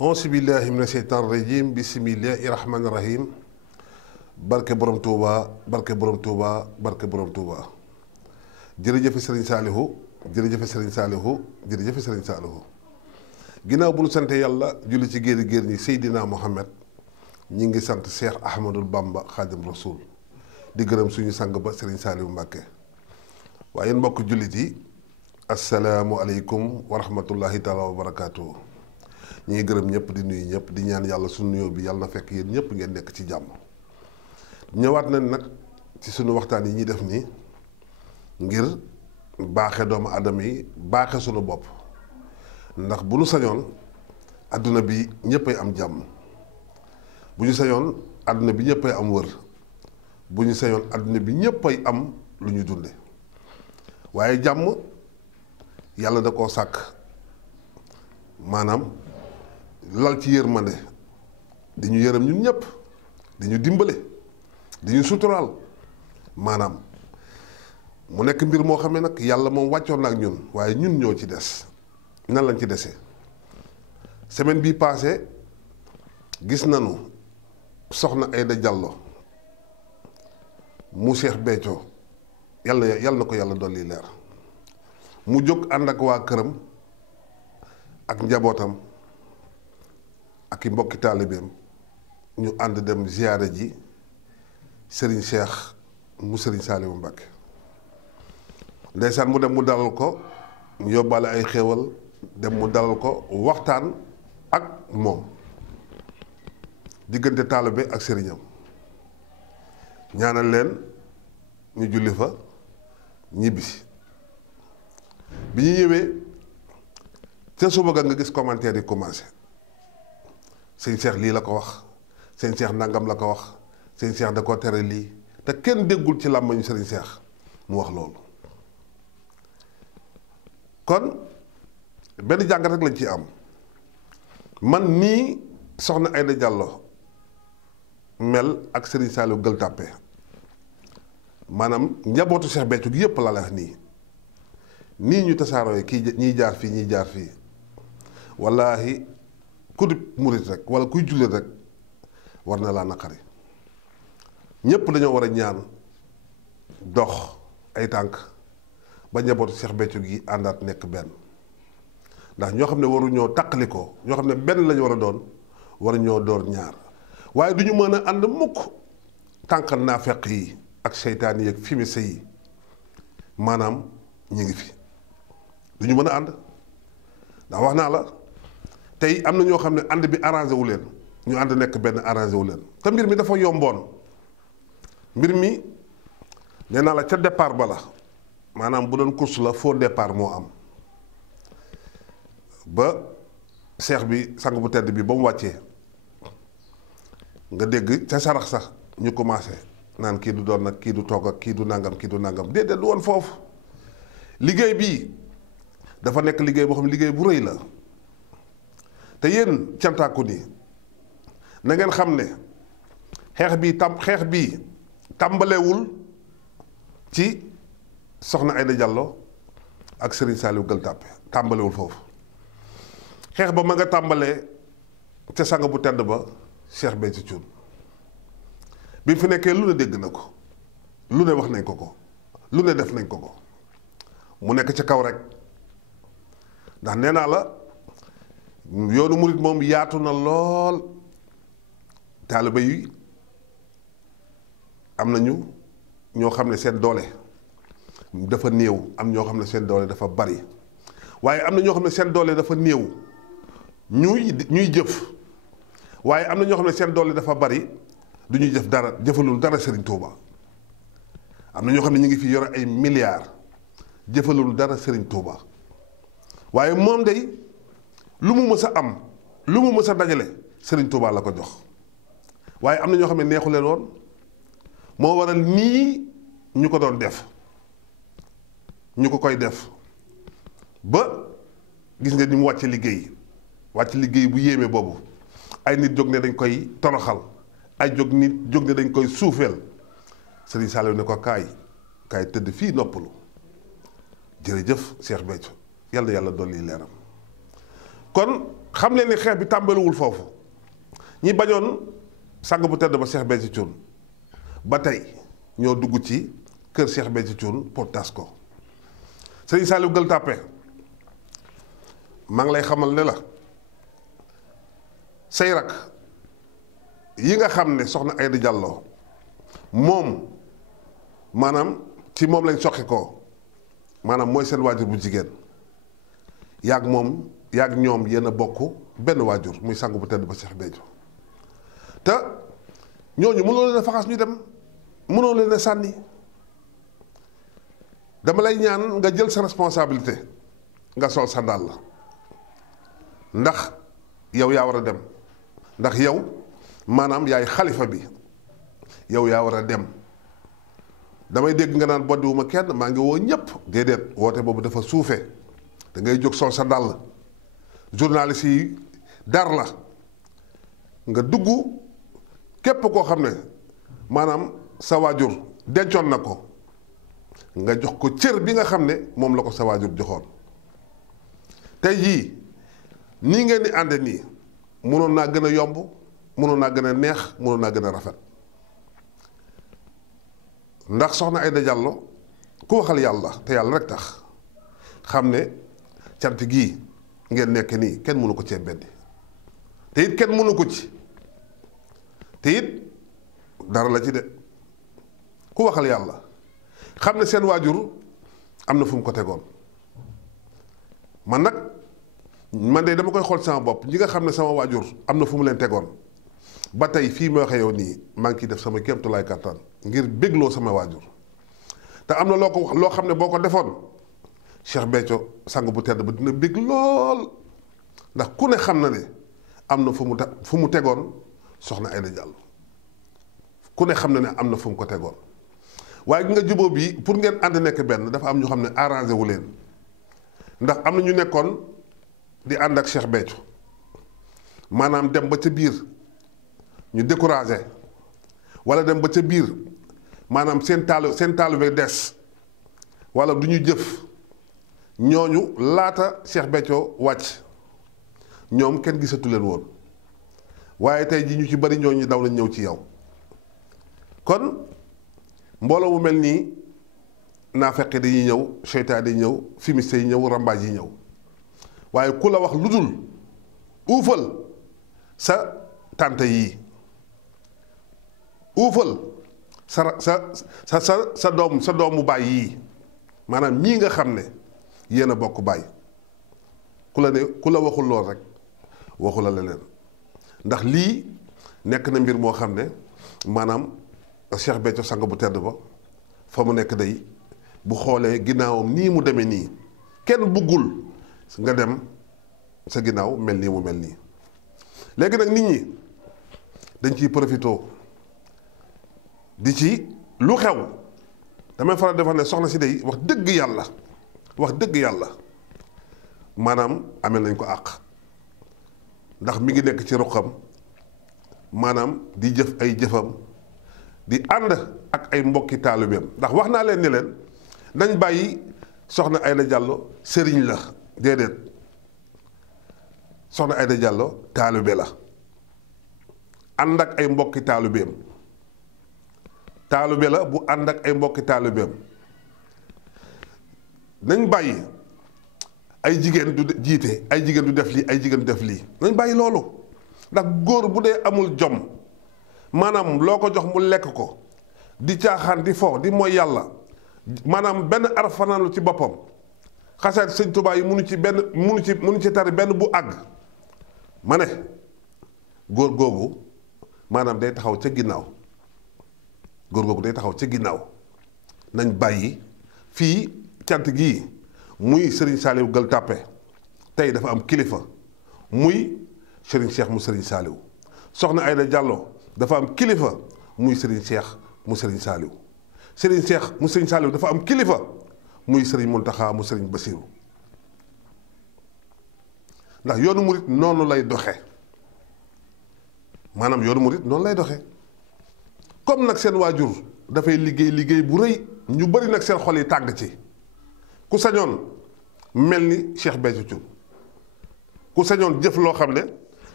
auzu billahi mina sheytaan rajim bismillahi rahmani rahim barke borom Touba barke borom Touba barke borom Touba jërëjëfe Serigne Saliou jërëjëfe Serigne Saliou jërëjëfe Serigne Saliou ginnaaw bu nu sante yàlla julli ci géeri géer ñi Seydina Mohamed ñi ngi sant Cheikh Ahmadul Bamba Khadim Rasoul di gërëm suñu sang ba Serigne Saliou Mbacké waaye mbokk jullit yi asalaamualeykum wa rahmatullahi taala wa barakaatu. ñi ngi gërëm ñëpp di nuyu ñëpp di ñaan yàlla suñu nuyoo bi yàlla na fekk yéen ñëpp ngeen nekk ci jàmm ñëwaat nañ nag ci suñu waxtaan yi ñuy def nii ngir baaxe doomu aadama yi baaxe suñu bopp ndax bu ñu sañoon àdduna bi ñëppay am jàmm bu ñu sañoon àdduna bi ñëppay am wër bu ñu sañoon àdduna bi ñëppay am lu ñu dunde waaye jàmm yàlla da koo sàkk maanaam lal ci yërmande di ñu yërëm ñun ñëpp di ñu dimbale di ñu suturaal maanaam mu nekk mbir moo xam ne nag yàlla moom wàccoon na ak ñun waaye ñun ñoo ci des nan lañ ci desee semaine bii passé gis nañu soxna Aïda Diallo mu Cheikh Béthio yàlla na ko yàlla dolli leer mu jóg ànd ak waa këram ak njabootam ak i mbokki taalibeem ñu ànd dem ziyaare ji Serigne Cheikh mu Serigne Saliou Mbacké ndeysaan mu dem mu dalal ko mu yóbbaale ay xéewal dem mu dalal ko waxtaan ak moom diggante taalibe ak sëriñam ñaanal leen ñu julli fa ñibbisi bi ñu ñëwee ca suba ga nga gis commentaire yi commencé sëñ Cheikh lii la ko wax sëñ Cheikh nangam la ko wax sëñ Cheikh da ko tere lii te kenn déggul ci làmmañu sëriñ Cheikh mu wax loolu kon benn jàngat rek lañ ci am man nii soxna Aïda Diallo mel ak sëriñ Saliou Gueule Tapée maanaam njabootu Cheikh Béthio gi yépp la la wax nii ñu tasaaroo kii ñiy jaar fii ñiy jaar fii wallaahi ku di murit rek wala kuy jullit rek war na laa naqari ñépp dañoo war a ñaan dox ay tànk ba njabootu Cheikh Béthio gi àndaat nekk benn ndax ñoo xam ne waruñoo taqali ko ñoo xam ne benn lañu war a doon waruñoo door ñaar waaye du ñu mën a ànd mukk tànk naafeq yi ak seytaan yi ak fimise yi maanaam ñu ngi fi du ñu mën a ànd ndax wax naa la tey am na ñoo xam ne ànd bi arrangé wu leen ñu ànd nekk benn arrangé wu leen te mbir mi dafa yomboon mbir mi nee naa la ca départ ba la maanaam bu doon course la faux départ moo am ba seex bi sang bu tedd bi ba mu wàccee nga dégg ca sarax sax ñu commencé naan kii du doon nag kii du toog ak kii du nangam déedéet du woon foofu liggéey bii dafa nekk liggéey boo xam ne liggéey bu rëy la te yéen cantaaku ni na ngeen xam ne xeex bii tàmbalewul ci soxna Aïda Diallo ak Serigne Saliou Gueule Tapée tàmbalewul foofu xeex ba ma nga tàmbalee ca sang bu tedd ba Cheikh Béthio Thioune bi mu fi nekkee lu ne dégg na ko lu ne wax nañ ko lu ne def nañ ko mu nekk ca kaw rek ndax nee naa la yoonu murit moom yaatu na lool taaliba yi am nañu ñoo xam ne seen doole dafa néew am ñoo xam ne seen doole dafa bari waaye am na ñoo xam ne seen doole dafa néew ñuy jëf waaye am na ñoo xam ne seen doole dafa bari du ñuy jëf dara jëfalul dara Serigne Touba am na ñoo xam ne ñu ngi fi yore ay milliards jëfalul dara Serigne Touba waaye moom day lu mu mës a am lu mu mës a dajale Serigne Touba la ko jox waaye am na ñoo xam ne neexu leen woon moo waral nii ñu ko doon def ñu ko koy def ba gis nga ni mu wàcce liggéey bu yéeme boobu ay nit jóg ne dañ koy toroxal ay jóg ne dañ koy suufeel Serigne Saliou ne ko kaay tëdd fii noppalu jërëjëf Cheikh Béthio yàlla dolli leeram kon xam leen ni xeex bi tàmbaliwul foofu ñi bañoon sang bu tedd ba Cheikh Béthio Thioune ba tey ñoo dugg ci kër Cheikh Béthio Thioune pour tas ko Serigne Saliou Gueule Tapée maa ngi lay xamal ne la say rak yi nga xam ne soxna Aïda Diallo moom maanaam ci moom lañ soqi ko maanaam mooy seen waajur bu jigéen yaag moom yaag ñoom yéen a bokk benn waajur muy sang bu tedd ba Cheikh Béthio te ñooñu mënoo leen a faxas ñu dem mënoo leen a sànni dama lay ñaan nga jël sa responsabilité nga sol sa dàll la ndax yow yaa war a dem ndax yow maanaam yaay xalifa bi yow yaa war a dem damay dégg nga naan boddiwuma kenn maa ngi woo ñëpp déedéet woote boobu dafa suufee da ngay jóg sol sa dàll journaliste yi dar la nga dugg képp koo xam ne maanaam sa waajur dencoon na ko nga jox ko cër bi nga xam ne moom la ko sa waajur joxoon tey jii nii ngeen di ànde nii mënoon naa gën a yomb mënoon naa gën a neex mënoon naa gën a rafet ndax soxna Aïda Diallo ku waxal yàlla te yàlla rek tax xam ne cant gii ngeen nekk nii kenn mënu ko cee beddi te it kenn mënu ko ci te it dara la ci de ku waxal yàlla xam ne seen waajur am na fu mu ko tegoon man nag man de dama koy xool sama bopp ñi nga xam ne sama waajur am na fu mu leen tegoon ba tey fii ma waxee yow nii maa ngi ciy def sama kéemtulaay kàttan ngir bégloo sama waajur te am na loo ko wax loo xam ne boo ko defoon Cheikh Béthio sang bu tedd ba dina bég lool ndax ku ne xam na ne am na fu mu tegoon soxna Aïda Diallo ku ne xam na ne am na fu mu ko tegoon waaye gi nga jubóo bi pour ngeen ànd nekk benn dafa am ñu xam ne arrangé wu leen ndax am na ñu nekkoon di ànd ak Cheikh Béthio maanaam dem ba ca biir ñu découragé wala dem ba ca biir maanaam seen taalu bi des wala du ñu jëf ñooñu laata Cheikh Béthio wàcc ñoom kenn gisatu leen woon waaye tey ji ñu ci bari ñooñu daw nañ ñëw ci yow kon mbooloo mu mel nii naa fekke dañuy ñëw seytaan yi ñëw fimiste yi ñëw rambaaj yi ñëw waaye ku la wax lu dul uufal sa tànte yii uufal sa doomu baay yii maanaam ñii nga xam ne yéen a bokk baay ku la waxul lool rek waxu la leneen ndax lii nekk na mbir moo xam ne maanaam Cheikh Béthio sang bu tedd ba fa mu nekk day bu xoolee ginnaawam nii mu demee nii kenn buggul nga dem sa ginnaaw mel nii mu mel nii léegi nag nit ñi dañ ciy profitoo di ci lu xew damay faral defal ne soxna si day wax dëgg yàlla maanaam amee nañ ko àq ndax mi ngi nekk ci ruqam maanaam di jëf ay jëfam di ànd ak ay mbokki taalibeem ndax wax naa leen ni leen nañ bàyyi soxna Aïda Diallo sëriñ la déedéet soxna Aïda Diallo taalibe la ànd ak ay mbokki taalibeem taalibe la bu ànd ak ay mbokki taalibeem nañ bàyyi ay jigéen du jiite ay jigéen du def lii ay jigéen du def lii nañ bàyyi loolu ndax góor bu dee amul jom maanaam loo ko jox mu lekk ko di caaxaan di fo di mooy yàlla maanaam benn araf fanaanu ci boppam xasaat sëñ Tuubaa yi munu ci tari benn bu àgg ma ne góor googu maanaam day taxaw ca ginnaaw góor googu day taxaw ca ginnaaw nañ bàyyi fii cant gii muy Serigne Saliou Gueule Tapée tey dafa am kilifa muy Serigne Cheikh mu Serigne Saliou soxna Aïda Diallo dafa am kilifa muy Serigne Cheikh mu Serigne Saliou Serigne Cheikh mu Serigne Saliou dafa am kilifa muy Serigne Mountakha mu Serigne Bassirou ndax yoonu murit noonu lay doxe maanaam yoonu murit noonu lay doxe comme nag seen waajur dafay liggéey bu rëy ñu bari nag seen xol yi tàng ci ku sañoon mel ni Cheikh Béthio Thioune ku sañoon jëf loo xam ne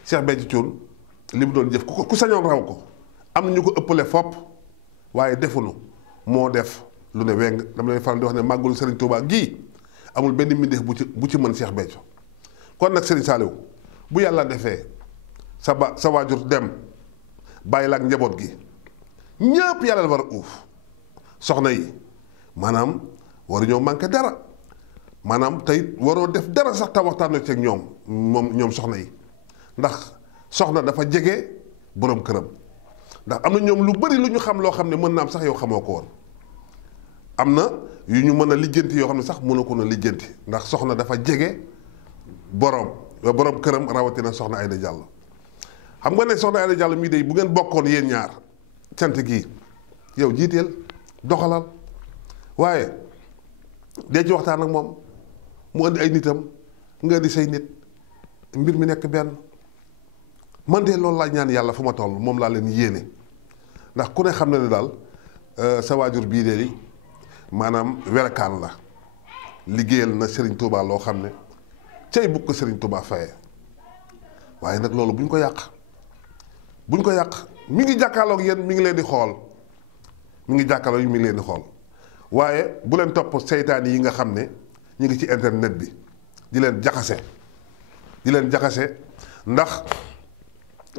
Cheikh Béthio Thioune li mu doon jëf ku sañoon raw ko. am na ñu ko ëppale fopp waaye defuñu moo def lu ne weng dama lay faral di wax ne màggul Serigne Touba gii amul benn mbindeef bu ci mën Cheikh Béthio kon nag Serigne Saliou bu yàlla defee sa waajur dem bàyyi la ak njaboot gi ñëpp yàlla la war a uuf soxna yi maanaam waruñoo manqué dara maanaam tey waroo def dara sax te waxtaanoo ci ak ñoom soxna yi ndax soxna dafa jege borom këram ndax am na ñoom lu bari lu ñu xam loo xam ne mën naa am sax yow xamoo ko woon am na yu ñu mën a lijjanti yoo xam ne sax mënoo ko na lijjanti ndax soxna dafa jege borom këram rawatina soxna Aïda Diallo xam nga ne soxna Aïda Diallo mii de bu ngeen bokkoon yéen ñaar cant gii yow jiiteel doxalal waaye dee ci waxtaan ak moom mu indi ay nitam nga indi say nit mbir mi nekk benn man de loolu laa ñaan yàlla fu ma toll moom laa leen yéene ndax ku ne xam na ne daal sa waajur bii de maanaam werakaan la liggéeyal na Serigne Touba loo xam ne cay bukk Serigne Touba faye waaye nag loolu buñ ko yàq mi ngi jàkkaarloog yéen mi ngi leen di xool mi ngi jàkkaarloog yi mi ngi leen di xool waaye bu leen topp seytaan yi nga xam ne ñu ngi ci internet bi di leen jaxase ndax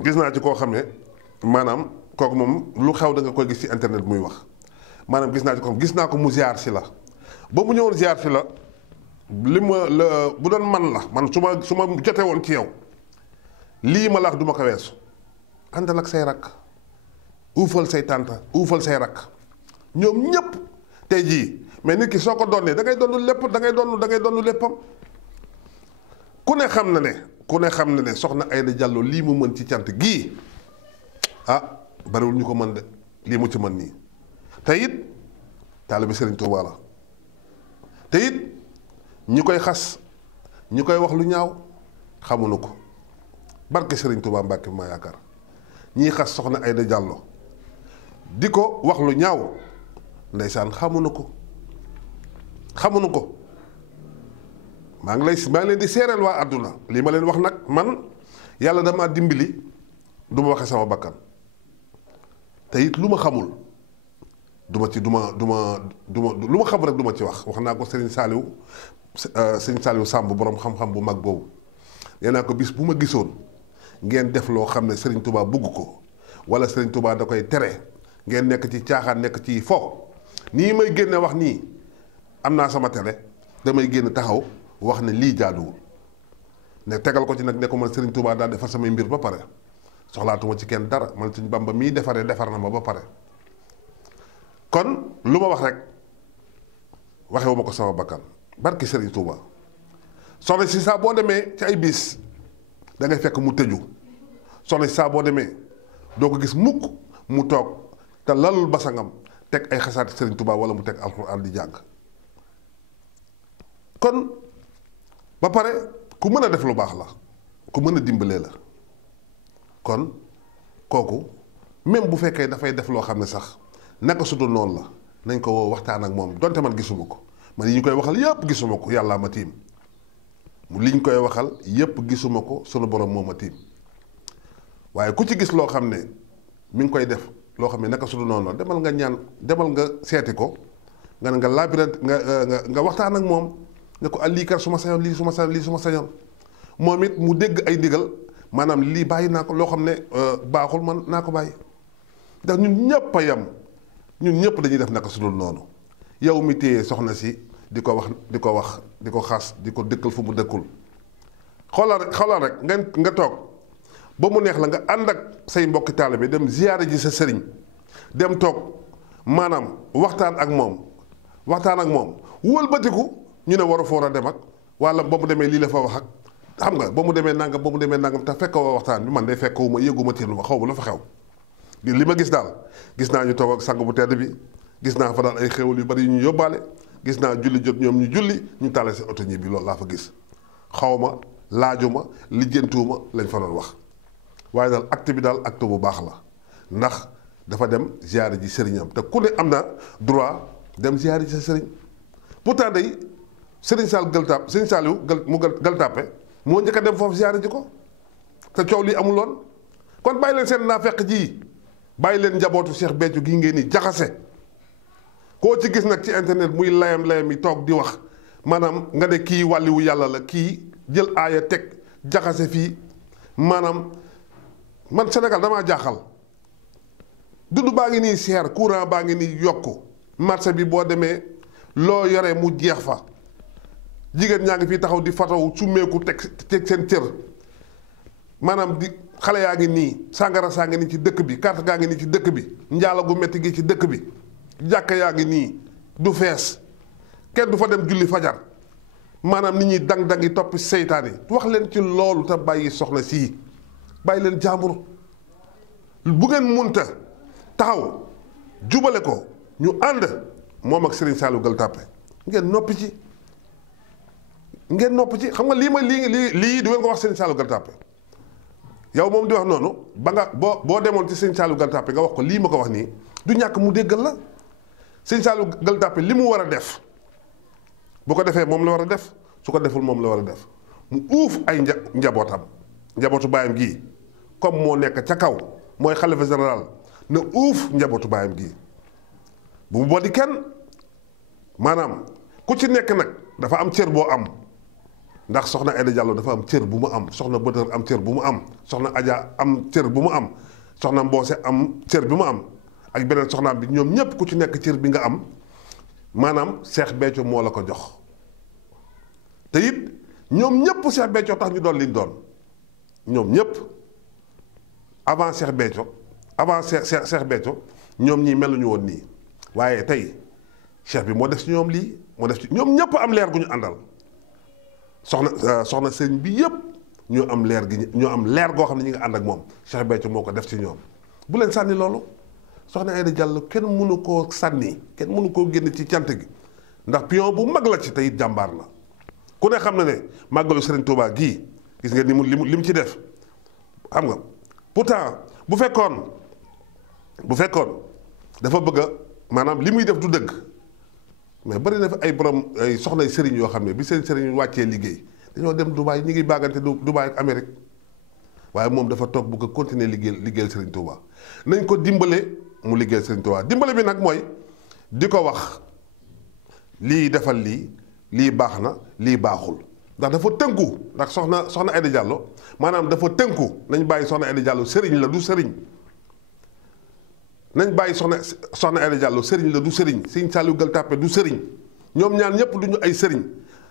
gis naa ci koo xam ne maanaam kooku moom lu xew da nga koy gis ci internet muy wax maanaam gis naa ko mu ziar si la ba mu ñëwoon ziar si la li ma la bu doon man su ma jote woon ci yow lii ma la wax du ma ko weesu àndal ak say rakk uufal say tànta uufal say rakk ñoom ñépp tey jii mais nit ki soo ko donnee da ngay donn lépp da ngay donn léppam ku ne xam na ne soxna Aïda Diallo lii mu mën ci cant gii bariwul ñu ko mën de lii mu ci mën nii te it taalibe Serigne Touba la te it ñi koy xas ñi koy wax lu ñaaw xamuñu ko barke Serigne Touba Mbàkke ma yaakaar ñii xas soxna Aïda Diallo di ko wax lu ñaaw ndeysaan xamuñu ko maa ngi leen di seereel waa àdduna lii ma leen wax nag man yàlla dama dimbali du ma waxe sama bakkan te it lu ma xamul lu ma xamul rek du ma ci wax naa ko Serigne Saliou Samb borom xam-xam bu mag boobu nee naa ko bis bu ma gisoon ngeen def loo xam ne Serigne Touba bugg ko wala Serigne Touba da koy tere ngeen nekk ci caaxaan nekk ci fo nii may génne wax nii am naa sama télé damay génn taxaw wax ne lii jaaduwul ne tegal ko ci nag ne ko man Serigne Touba daal defar samay mbir ba pare soxlaatuma ci kenn dara man Serigne Bamba mii defar na ma ba pare kon lu ma wax rek waxewuma ko sama bakkan barki Serigne Touba soxna si saa boo demee ci ay bis da ngay fekk mu tëju soxna si saa boo demee doo ko gis mukk mu toog te lalul basangam teg ay xasaati Serigne Touba wala mu teg alxuraan di jàng kon ba pare ku mën a def lu baax la ku mën a dimbalee la kon kooku même bu fekkee dafay def loo xam ne sax naka su dul noonu la nañ ko woo waxtaan ak moom donte man gisuma ko man yi ñu koy waxal yépp gisuma ko yàllaa ma tiim li ñu koy waxal yépp gisuma ko sunu borom moo ma tiim waaye ku ci gis loo xam ne mi ngi koy def loo xam ne naka su dul noonu la demal nga seeti ko nga labirante nga waxtaan ak moom ne ko lii kat su ma sañoon lii su ma sañoon moom it mu dégg ay ndigal maanaam lii bàyyi naa ko loo xam ne baaxul man naa ko bàyyi ndax ñun ñëpp a yem ñun ñëpp dañuy def naka su dul noonu yow mi téye soxna si di ko xas di ko dëkkal fu mu dëkkul xoolal rek nga toog ba mu neex la nga ànd ak say mbokki taalibe dem ziyaare ji sa sëriñ dem toog maanaam waxtaan ak moom wëlbatiku ñu ne war a foor a dem ak walla ba mu demee lii la fa wax ak xam nga ba mu demee nangam te fekkoo waxtaan bi man de fekkowuma yëguma tiinu ma xaw ma la fa xew li ma gis daal gis naa ñu toog ak sang bu tedd bi gis naa fa daal ay xéwal yu bari yu ñu yóbbaale gis naa julli jot ñoom ñu julli ñu tàlle si oto ñi bi loolu laa fa gis xaw ma laajuma lijjantuwuma lañ fa doon wax waaye daal acte bi daal acte bu baax la ndax dafa dem ziyaare ji sëriñam te ku ne am na droit dem ziyaare ji sa sëriñ pourtant day Serigne Saliou mu Gueule Tapée moo njëkk a dem foofu ziyaare ji ko te coow lii amul woon kon bàyyi leen seen naafeq ji bàyyi leen njabootu Cheikh Béthio gi ngeen ni jaxase koo ci gis nag ci internet muy layam yi toog di wax maanaam nga ne kii wàlliwu yàlla la kii jël aaya teg jaxase fii maanaam man Sénégal damaa jaaxal dund baa ngi nii seer courant baa ngi nii yokku marché bi boo demee loo yore mu jeex fa jigéen ñaa ngi fii taxaw di fataw summeeku teg seen cër maanaam di xale yaa ngi nii sàngara saa ngi nii ci dëkk bi carte gaa ngi nii ci dëkk bi njaalo gu metti gi ci dëkk bi jàkka yaa ngi nii du fees kenn du fa dem julli fajar maanaam nit ñi dang-dangi topp seytaane wax leen ci loolu te bàyyi soxna sii bàyyi leen jàmbur bu ngeen munta taxaw jubale ko ñu ànd moom ak Serigne Saliou Gueule Tapée ngeen noppi ci xam nga lii du ngeen ko wax Serigne Saliou Gueule Tapée yow moom di wax noonu ba nga boo demoon ci Serigne Saliou Gueule Tapée nga wax ko lii ma ko wax nii du ñàkk mu déggal la Serigne Saliou Gueule Tapée li mu war a def bu ko defee moom la war a def su ko deful moom la war a def mu uuf ay njabootu baayam gii comme moo nekk ca kaw mooy xalifa général na uuf njabootu baayam gii bu mu boddi kenn maanaam ku ci nekk nag dafa am cër boo am ndax soxna Aïda Diallo dafa am cër bu mu am soxna Bëtër am cër bu mu am soxna Adja am cër bu mu am soxna Mboose am cër bi mu am ak beneen soxnaam bi ñoom ñépp ku ci nekk cër bi nga am maanaam Cheikh Béthio moo la ko jox te it ñoom ñépp Cheikh Béthio tax ñu doon liñ doon ñoom ñépp avant Cheikh Béthio ñoom ñii meluñu woon nii waaye tey cheikh bi moo def ci ñoom lii moo def ci ñoom ñépp am leer gu ñu àndal soxna sëñ bi yépp ñoo am leer goo xam ne ñi nga ànd ak moom Cheikh Béthio moo ko def ci ñoom bu leen sànni loolu soxna Aïda Diallo kenn mënu koo sànni kenn mënu koo génn ci cant gi ndax pion bu mag la ci tey jàmbaar la ku ne xam na ne màggalu Serigne Touba gii gis nga ni mu li mu ci def xam nga pourtant bu fekkoon dafa bëgg a maanaam li muy def du dëgg mais bari na fi ay borom ay soxnay sëriñ yoo xam ne bi seen sëriñ wàccee liggéey dañoo dem Dubaay ñi ngi bàggante Dubaay ak Amérique waaye moom dafa toog bëgg a continuer liggéeyal Serigne Touba nañ ko dimbale mu liggéeyal Serigne Touba dimbale bi nag mooy di ko wax lii defal lii baax na lii baaxul ndax dafa tënku ndax soxna Aïda Diallo maanaam dafa tënku nañ bàyyi soxna Aïda Diallo sëriñ la du sëriñ nañ bàyyi soxna Aïda Diallo sëriñ la du sëriñ Serigne Saliou Gueule Tapée du sëriñ ñoom ñaar ñëpp duñu ay sëriñ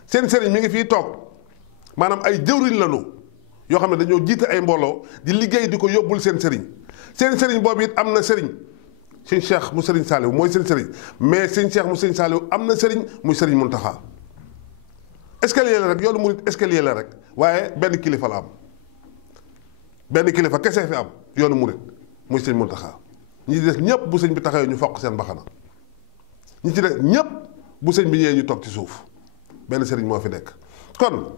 seen sëriñ mi ngi fii toog maanaam ay jëwriñ lañu yoo xam ne dañoo jiite ay mbooloo di liggéey di ko yóbbul seen sëriñ boobu it am na sëriñ sëñ Cheikh mu Serigne Saliou mooy seen sëriñ mais sëñ Cheikh mu Serigne Saliou am na sëriñ muy Serigne Mountakha escalier la rek yoonu murit escalier la rek waaye benn kilifa la am benn kilifa kese fi am yoonu murit muy sëñ Mountakha ñi ci des ñëpp bu sëñ bi taxawee ñu foq seen mbaxana ñi ci des ñëpp bu sëñ bi ñëwee ñu toog ci suuf benn sëriñ moo fi nekk kon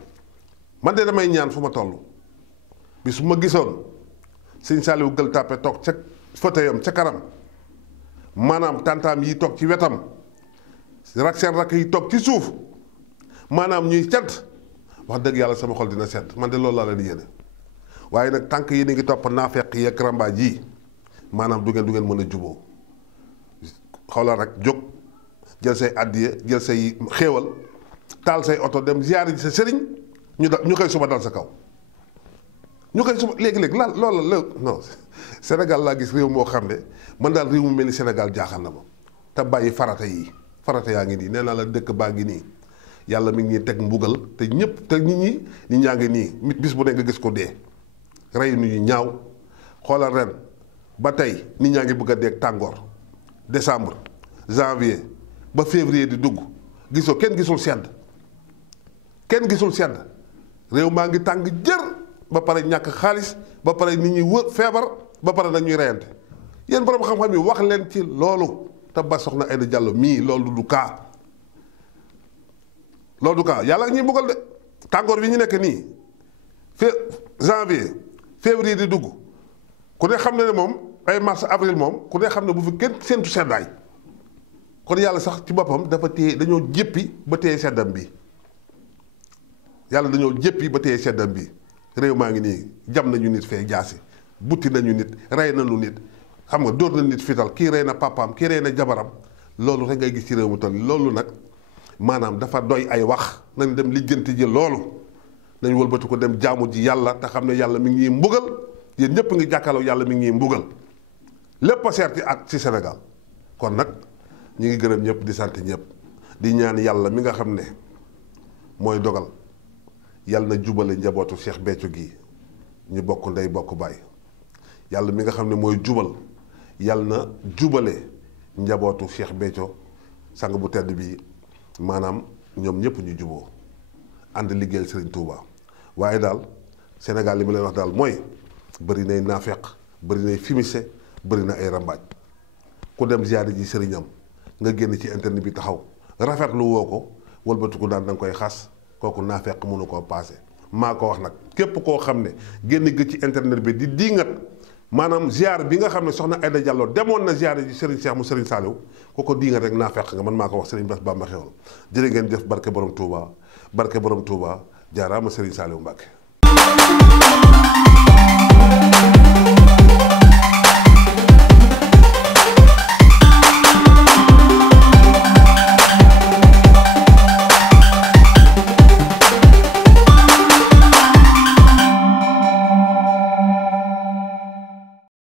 man de damay ñaan fu ma toll bi su ma gisoon sëñ Saliou Gueule Tapée toog ca fauteuilam ca kanam maanaam tantaam yi toog ci wetam seen rakk yi toog ci suuf maanaam ñuy cant wax dëgg yàlla sama xol dina sedd man de loolu laa leen yéene waaye nag tànk yi ni ngi topp naafeq yi ak rambaaj yi maanaam du ngeen mën a juboo xoolal rek jóg jël say àddiya jël say xéewal taal say oto dem ziyaari ji sa sëriñ ñu koy suba dal sa kaw ñu koy suba léegi-léegi loolu la non Sénégal laa gis réew moo xam ne man daal réew mu mel ni Sénégal jaaxal na ma te bàyyi farata yaa ngi nii nee naa la dëkk baa ngi nii yàlla mi ngi teg mbugal te ñëpp te nit ñaa ngi nii bis bu ne nga gis ko dee rey nit ñi ñaaw xoolal ren ba tey nit ñaa ngi bëgg a dee tàngoor décembre janvier ba février di dugg gisoo kenn gisul sedd réew maa ngi tàng jër ba pare ñàkk xaalis ba pare nit ñi wër feebar ba pare nag ñuy reyante yéen borom xam-xam yi wax leen ci loolu te ba soxna Aïda Diallo mii loolu du kaa yàlla ñuy bëggal de tàngoor bi ñu nekk nii janvier février di dugg ku ne xam ne moom ay mars avril moom ku ne xam ne bu fi kenn séentu seddaay kon yàlla sax ci boppam dafa téye dañoo jéppi ba téye seddam bi yàlla dañoo jéppi ba téye seddam bi réew maa ngi nii jam nañu nit fee jaasi butti nañu nit rey nañu nit xam nga dóor na nit fital kii rey na papaam kii rey na jabaram loolu rek ngay gis ci réew mu toll loolu nag maanaam dafa doy ay wax nañ dem lijjanti ji loolu nañ wëlbati ko dem jaamu ji yàlla te xam ne yàlla mi ngi ñuy mbugal yéen ñëpp ngi jàkkaarloo yàlla mi ngi ñuy mbugal lépp a seer ci ak ci Sénégal kon nag ñu ngi gërëm ñëpp di sant ñëpp di ñaan yàlla mi nga xam ne mooy dogal yàlla na jubale njabootu Cheikh Béthio gi ñu bokk ndey bokk baay yàlla mi nga xam ne mooy jubal yàlla na jubale njabootu Cheikh Béthio sang bu tedd bi maanaam ñoom ñëpp ñu juboo ànd liggéeyal Serigne Touba waaye daal Sénégal li ma leen wax daal mooy bëri nay naafeq bëri nay fimise bëri na ay rambaaj ku dem ziyaare ji sëriñam nga génn ci internet bi taxaw rafetlu woo ko wëlbatiku daan da nga koy xas kooku naafeq mënu koo paase maa ko wax nag képp koo xam ne génn gi ci internet bi di diingat maanaam ziar bi nga xam ne soxna Aïda Diallo demoon na ziar ji Serigne Cheikh mu Serigne Saliou kooku diingat rek naafeq nga man maa ko wax Serigne Bass Bamba Xewal jërë ngeen jëf barke borom Touba jaaraama Serigne Saliou Mbacke